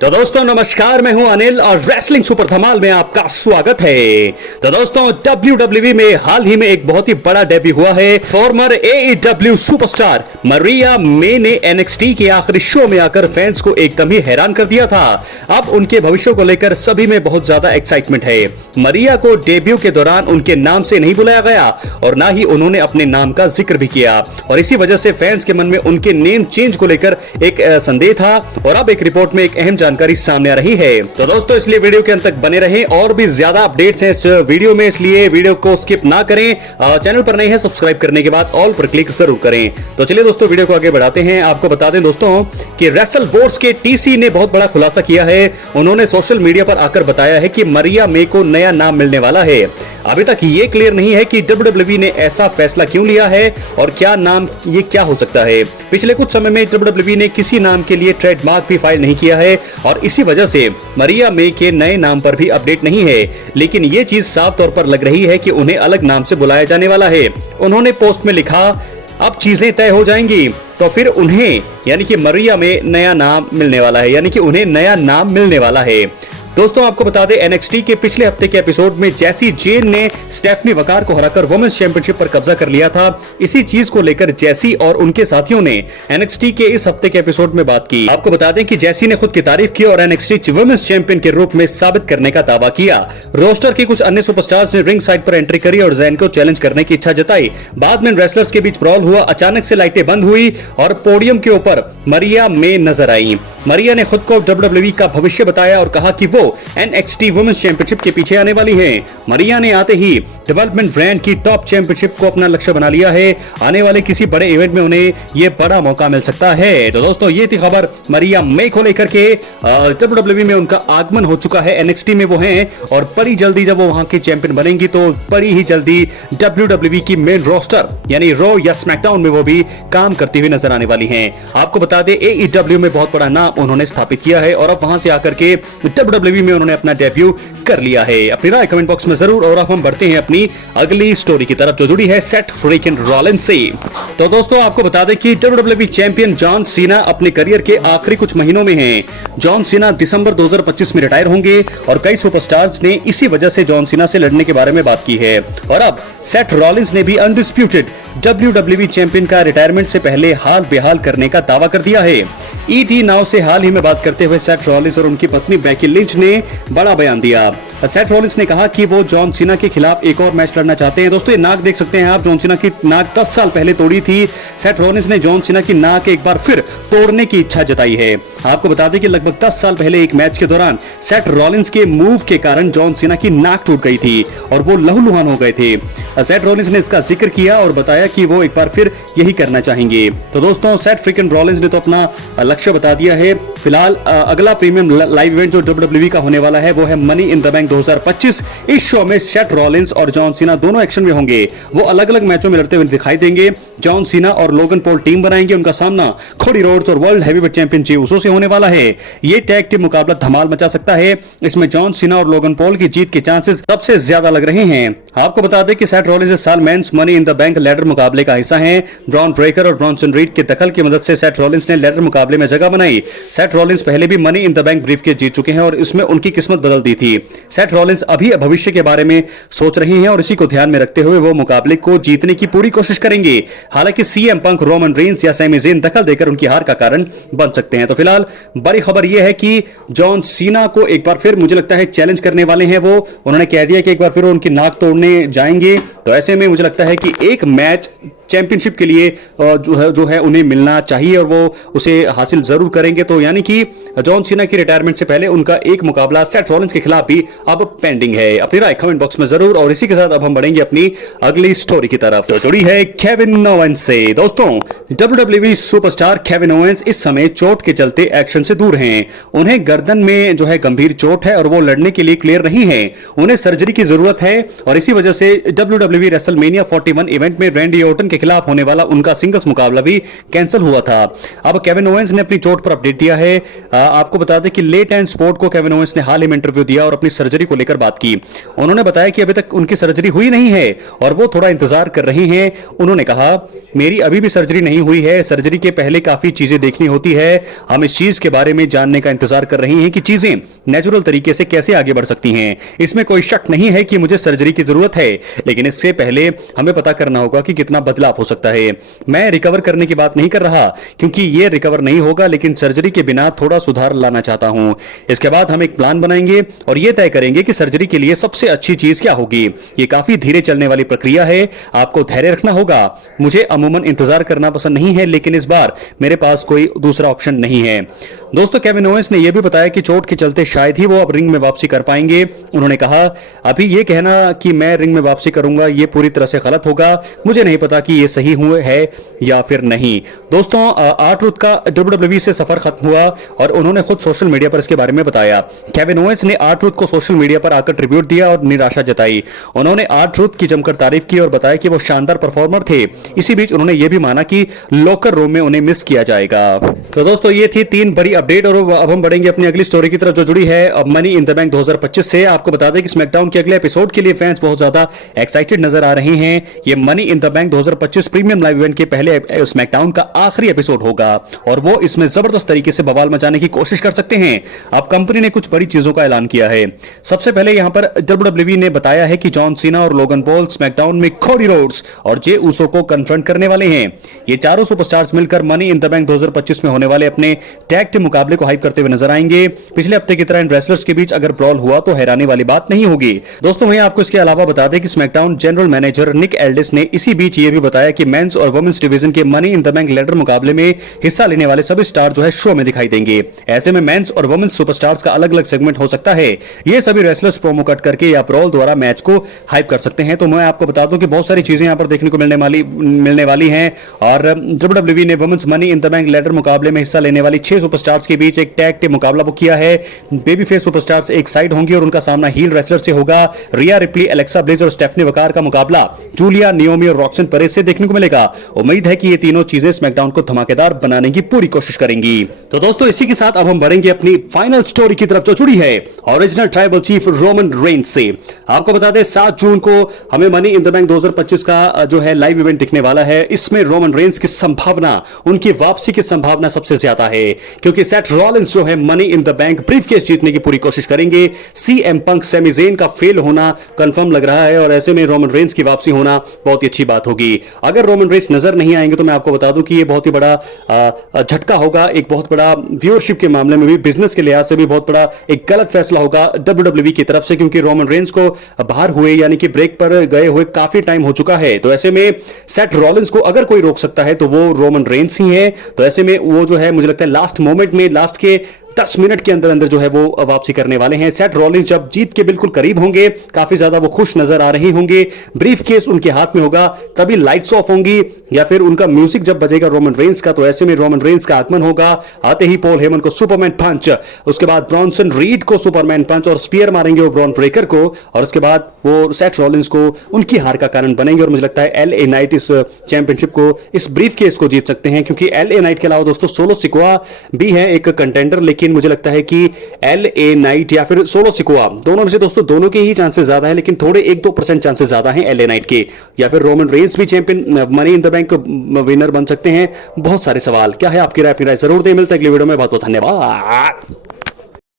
तो दोस्तों नमस्कार, मैं हूं अनिल और रेसलिंग सुपर धमाल में आपका स्वागत है। तो दोस्तों WWE में हाल ही में एक बहुत ही बड़ा डेब्यू हुआ है। फॉर्मर AEW सुपरस्टार मरिया मे ने NXT के आखिरी शो में आकर फैंस को एकदम ही हैरान कर दिया था। अब उनके भविष्य को लेकर सभी में बहुत ज्यादा एक्साइटमेंट है। मरिया को डेब्यू के दौरान उनके नाम से नहीं बुलाया गया और ना ही उन्होंने अपने नाम का जिक्र भी किया और इसी वजह से फैंस के मन में उनके नेम चेंज को लेकर एक संदेह था और अब एक रिपोर्ट में एक अहम जानकारी सामने आ रही है। तो दोस्तों इसलिए वीडियो के अंत तक बने रहें और भी ज्यादा अपडेट्स हैं इस वीडियो में, इसलिए वीडियो को स्किप ना करें। चैनल पर नए हैं सब्सक्राइब करने के बाद ऑल पर क्लिक जरूर करें। तो चलिए दोस्तों वीडियो को आगे बढ़ाते हैं। आपको बता दें दोस्तों कि रेसल वॉर्स के TC ने बहुत बड़ा खुलासा किया है। उन्होंने सोशल मीडिया पर आकर बताया है कि मरिया मे को नया नाम मिलने वाला है। अभी तक ये क्लियर नहीं है कि WWE ने ऐसा फैसला क्यों लिया है और क्या नाम ये क्या हो सकता है। पिछले कुछ समय में WWE ने किसी नाम के लिए ट्रेडमार्क भी फाइल नहीं किया है और इसी वजह से मरिया मे के नए नाम पर भी अपडेट नहीं है, लेकिन ये चीज साफ तौर पर लग रही है कि उन्हें अलग नाम से बुलाया जाने वाला है। उन्होंने पोस्ट में लिखा, अब चीजें तय हो जाएंगी तो फिर उन्हें यानी कि मरिया में नया नाम मिलने वाला है, यानी कि उन्हें नया नाम मिलने वाला है। दोस्तों आपको बता दें NXT के पिछले हफ्ते के एपिसोड में जैसी जेन ने स्टेफनी वकार को हराकर वुमेन्स चैंपियनशिप पर कब्जा कर लिया था। इसी चीज को लेकर जैसी और उनके साथियों ने NXT के इस हफ्ते के एपिसोड में बात की। आपको बता दें कि जैसी ने खुद की तारीफ की और NXT वुमेन्स चैंपियन के रूप में साबित करने का दावा किया। रोस्टर के कुछ अन्य सुपरस्टार्स ने रिंग साइड पर एंट्री करी और जैन को चैलेंज करने की इच्छा जताई। बाद में रेसलर्स के बीच ब्रॉल हुआ, अचानक से लाइटें बंद हुई और पोडियम के ऊपर मरिया मे नजर आई। मरिया ने खुद को WWE का भविष्य बताया और कहा कि वो NXT वुमेन्स चैंपियनशिप के पीछे आने वाली है। मरिया ने आते ही डेवलपमेंट ब्रांड की टॉप चैंपियनशिप को अपना लक्ष्य बना लिया है। आने वाले किसी बड़े इवेंट में उन्हें ये बड़ा मौका मिल सकता है। तो दोस्तों ये थी खबर मरिया मे को लेकर के। WWE में उनका आगमन हो चुका है। NXT में वो हैं और बड़ी जल्दी जब वो वहां की चैंपियन बनेंगी तो बड़ी ही जल्दी WWE की मेन रोस्टर यानी रॉ या स्मैकडाउन में वो भी काम करती हुई नजर आने वाली हैं। आपको बता दें AEW में बहुत बड़ा नाम उन्होंने स्थापित किया है और अब वहां से आकर के WWE में उन्होंने अपना डेब्यू कर लिया है। अपनी राय कमेंट बॉक्स में जरूर। और अब हम बढ़ते हैं अपनी अगली स्टोरी की तरफ जो जुड़ी है सेथ फ्रीकिन रॉलिंस से। तो दोस्तों आपको बता दें कि WWE चैंपियन जॉन सीना अपने करियर के आखिरी कुछ महीनों में हैं। जॉन सीना दिसंबर 2025 में रिटायर होंगे और कई सुपरस्टार्स ने इसी वजह से जॉन सीना से लड़ने के बारे में बात की है। और अब सेथ रॉलिंस ने भी अनडिस्प्यूटेड WWE चैंपियन का रिटायरमेंट से पहले हाल बेहाल करने का दावा कर दिया है। ET नाउ से हाल ही में बात करते हुए सेथ रॉलिंस और उनकी पत्नी बेकी लिंच ने बड़ा बयान दिया। सेथ रॉलिंस ने कहा कि वो जॉन सीना के खिलाफ एक और मैच लड़ना चाहते हैं। दोस्तों ये नाक देख सकते हैं आप, जॉन सीना की नाक 10 साल पहले तोड़ी थी। सेथ रॉलिंस ने जॉन सीना की नाक एक बार फिर तोड़ने की इच्छा जताई है। आपको बता दें कि लगभग 10 साल पहले एक मैच के दौरान सेथ रॉलिंस के मूव के कारण जॉन सीना की नाक टूट गई थी और वो लहूलुहान हो गए थे। सेथ रॉलिंस ने इसका जिक्र किया और बताया कि वो एक बार फिर यही करना चाहेंगे। तो दोस्तों सेथ फ्रीकिन रॉलिंस ने तो अपना लक्ष्य बता दिया है। फिलहाल अगला प्रीमियम लाइव इवेंट जो WWE का होने वाला है वो है मनी इन द बैंक 2025। इस शो में सेथ रॉलिंस और जॉन सीना दोनों एक्शन में होंगे। वो अलग अलग मैचों में लड़ते हुए दिखाई देंगे। जॉन सीना और लोगन पॉल टीम बनाएंगे। उनका सामना कोडी रोड्स और वर्ल्ड हैवीवेट चैंपियन जे उसो से होने वाला है। ये टैग टीम मुकाबला धमाल मचा सकता है। इसमें जॉन सीना और लोगन पॉल की जीत के चांसेस सबसे ज्यादा लग रहे हैं। आपको बता दें कि सेथ रॉलिंस इस साल men's money in the bank ladder मुकाबले का हिस्सा हैं। ब्रॉन ब्रेकर और ब्रॉन्सन रीड के दखल की मदद से सेथ रॉलिंस ने लैडर मुकाबले में जगह बनाई। सेथ रॉलिंस पहले भी money in the bank briefcase जीत चुके हैं और इसमें उनकी किस्मत बदल दी थी। सेथ रॉलिंस अभी भविष्य के बारे में सोच रहे हैं और इसी को ध्यान में रखते हुए वो मुकाबले को जीतने की पूरी कोशिश करेंगे। हालांकि CM पंक, रोमन रेंस या सैमी ज़ेन दखल देकर उनकी हार का कारण बन सकते हैं। तो फिलहाल बड़ी खबर यह है कि जॉन सीना को एक बार फिर मुझे लगता है चैलेंज करने वाले हैं। वो उन्होंने कह दिया कि एक बार फिर उनकी नाक तोड़ने जाएंगे। तो ऐसे में मुझे लगता है कि एक मैच चैंपियनशिप के लिए जो है उन्हें मिलना चाहिए और वो उसे हासिल जरूर करेंगे। तो यानी कि जॉन सीना की रिटायरमेंट से पहले उनका एक मुकाबला सेथ रॉलिंस के खिलाफ भी अब पेंडिंग है। अपनी राय कमेंट बॉक्स में जरूर। और इसी के साथ अब हम बढ़ेंगे अपनी अगली स्टोरी की तरफ जो जुड़ी है केविन ओवेंस से। दोस्तों WWE सुपरस्टार केविन ओवेंस इस समय चोट के चलते एक्शन से दूर हैं। उन्हें गर्दन में जो है गंभीर चोट है और वो लड़ने के लिए क्लियर नहीं है। उन्हें सर्जरी की जरूरत है और इसी वजह से WWE रेसलमेनिया 41 इवेंट में रैंडी ऑर्टन के खिलाफ होने वाला उनका सिंगल्स मुकाबला भी कैंसिल हुआ था। अब केविन ओवेंस ने अपनी चोट पर अपडेट दिया है। आपको बता दें कि लेट एंड स्पोर्ट को केविन ओवेंस ने हाल ही में इंटरव्यू दिया और अपनी सर्जरी को लेकर बात की। उन्होंने बताया कि अभी तक उनकी सर्जरी हुई नहीं है और वो थोड़ा इंतजार कर रहे हैं। उन्होंने कहा, मेरी अभी भी सर्जरी नहीं हुई है, सर्जरी के पहले काफी चीजें देखनी होती है, हम इस चीज के बारे में जानने का इंतजार कर रहे हैं कि चीजें नेचुरल तरीके से कैसे आगे बढ़ सकती हैं। इसमें कोई शक नहीं है कि मुझे सर्जरी की जरूरत है, लेकिन इससे पहले हमें पता करना होगा कि कितना बदलाव हो सकता है। मैं रिकवर करने की बात नहीं कर रहा क्योंकि ये रिकवर नहीं होगा, लेकिन सर्जरी के बिना थोड़ा सुधार लाना चाहता हूं। इसके बाद हम एक प्लान बनाएंगे और यह तय करेंगे कि सर्जरी के लिए सबसे अच्छी चीज क्या होगी। ये काफी धीरे चलने वाली प्रक्रिया है, आपको धैर्य रखना होगा। मुझे अमूमन इंतजार करना पसंद नहीं है, लेकिन इस बार मेरे पास कोई दूसरा ऑप्शन नहीं है। दोस्तों, केविन ओवेंस ने यह भी बताया कि चोट के चलते शायद ही वो अब रिंग में वापसी कर पाएंगे। उन्होंने कहा, अभी यह कहना कि मैं रिंग में वापसी करूंगा यह पूरी तरह से गलत होगा। मुझे नहीं पता कि यह सही हुआ है या फिर नहीं। दोस्तों, R-Truth का WWE से सफर खत्म हुआ और उन्होंने खुद सोशल मीडिया पर इसके बारे में बताया। केविन ओवेंस ने R-Truth को सोशल मीडिया पर आकर ट्रिब्यूट दिया और निराशा जताई। उन्होंने R-Truth की जमकर तारीफ की और बताया कि वो शानदार परफॉर्मर थे। इसी बीच उन्होंने यह भी माना कि लॉकर रूम में उन्हें मिस किया जाएगा। तो दोस्तों, ये थी 3 बड़ी अपडेट और अब हम बढ़ेंगे अपनी अगली स्टोरी की तरफ जो जुड़ी है मनी इन द बैंक 2025 से। आपको बता दें कि स्मैकडाउन के अगले एपिसोड के लिए फैंस बहुत ज्यादा एक्साइटेड नजर आ रहे हैं। ये money in the bank 2025 premium live event के पहले स्मैकडाउन का आखिरी एपिसोड होगा और वो इसमें जबरदस्त तरीके से बवाल मचाने की कोशिश कर सकते हैं। अब कंपनी ने कुछ बड़ी चीजों का ऐलान किया है। सबसे पहले यहां पर WWE ने बताया है कि जॉन सीना और लोगन पॉल स्मैकडाउन में कोडी रोड्स और जे ऊसो को कन्फ्रंट करने वाले हैं। ये चारों सुपरस्टार्स मिलकर मनी इन द बैंक 2025 में होने वाले अपने टैग टीम मुकाबले को हाइप करते हुए नजर आएंगे। पिछले हफ्ते की तरह इन रेसलर्स के बीच अगर ब्रॉल हुआ तो हैरानी वाली बात नहीं होगी। दोस्तों, वहीं आपको इसके अलावा बता दें कि स्मैकडाउन जनरल मैनेजर निक एल्डिस ने इसी बीच ये भी बताया कि मेंस और वुमेन्स डिवीजन के money in the bank ladder मुकाबले में हिस्सा लेने वाले सभी स्टार जो है शो में दिखाई देंगे। ऐसे में मेंस और वुमेन्स सुपरस्टार्स का अलग अलग सेगमेंट हो सकता है। ये सभी रेसलर्स प्रोमो कट करके या ब्रॉल द्वारा मैच को हाइप कर सकते हैं। तो मैं आपको बता दूं कि बहुत सारी चीजें यहां पर देखने को मिलने वाली हैं और WWE ने women's money in the bank ladder मुकाबले में हिस्सा लेने वाली 6 सुपरस्टार्स के बीच एक टैग टीम मुकाबला बुक किया है। बेबी फेस सुपरस्टार्स एक साइड होंगे और उनका सामना हील रेसलर से होगा। रिया रिप्ली, अलेक्सा ब्लिस और स्टेफनी वकार का मुकाबला जूलिया, नियोमी और रॉक्सन परेज से देखने को मिलेगा। उम्मीद है कि ये तीनों चीजें स्मैकडाउन को धमाकेदार बनाने की पूरी कोशिश करेंगी। तो दोस्तों, इसी के साथ अब हम बढ़ेंगे अपनी फाइनल स्टोरी की तरफ जो जुड़ी है original tribal chief Roman Reigns से। आपको बता दें 7 जून को हमें मनी इन द बैंक 2025 का जो है लाइव इवेंट दिखने वाला है। इसमें रोमन रेंस की संभावना, उनकी वापसी की संभावना सबसे ज्यादा है क्योंकि सेथ रॉलिंस जो है money in the bank briefcase जीतने की पूरी कोशिश करेंगे। सीएम पंक, सैमी ज़ेन का फेल होना कंफर्म लग रहा है और ऐसे में रोमन रेंस की वापसी होना बहुत ही अच्छी बात होगी। अगर रोमन रेंस नजर नहीं आएंगे तो मैं आपको बता दूं कि ये बहुत ही बड़ा झटका होगा, एक बहुत बड़ा व्यूअरशिप के मामले में भी, बिजनेस के लिहाज से भी बहुत बड़ा एक गलत फैसला होगा WWE की तरफ से, क्योंकि रोमन रेंस को बाहर हुए यानी कि ब्रेक पर गए हुए काफी टाइम हो चुका है। तो ऐसे में सेथ रॉलिंस को अगर कोई रोक सकता है तो वो रोमन रेंस ही है। तो ऐसे में वो जो है मुझे लगता है लास्ट मोमेंट में, लास्ट के 10 मिनट के अंदर अंदर जो है वो वापसी करने वाले हैं। सेथ रॉलिंस जब जीत के बिल्कुल करीब होंगे, काफी ज्यादा वो खुश नजर आ रही होंगे, ब्रीफ केस उनके हाथ में होगा, तभी लाइट्स ऑफ होंगी या फिर उनका म्यूजिक जब बजेगा रोमन रेंस का, तो ऐसे में रोमन रेंस का आगमन होगा। आते ही पॉल हेमन को सुपरमैन पंच, उसके बाद ब्रॉन्सन रीड को सुपरमैन पंच और स्पीयर मारेंगे वो ब्रॉन ब्रेकर को, और उसके बाद वो सेथ रॉलिंस को उनकी हार का कारण बनेंगे। और मुझे लगता है LA नाइट इस चैंपियनशिप को, इस ब्रीफ केस को जीत सकते हैं, क्योंकि LA नाइट के अलावा दोस्तों सोलो सिकोआ भी है एक कंटेंडर, लेकिन मुझे लगता है कि LA नाइट या फिर सोलो सिकोआ, दोनों में से दोस्तों दोनों के ही चांसेस ज्यादा है, लेकिन थोड़े 1-2% चांसेस ज्यादा हैं LA नाइट के। या फिर रोमन रेंस भी champion money in the bank winner बन सकते हैं। बहुत सारे सवाल, क्या है आपकी राय? अपनी राय जरूर दें। मिलते हैं अगली वीडियो में, बहुत बहुत धन्यवाद।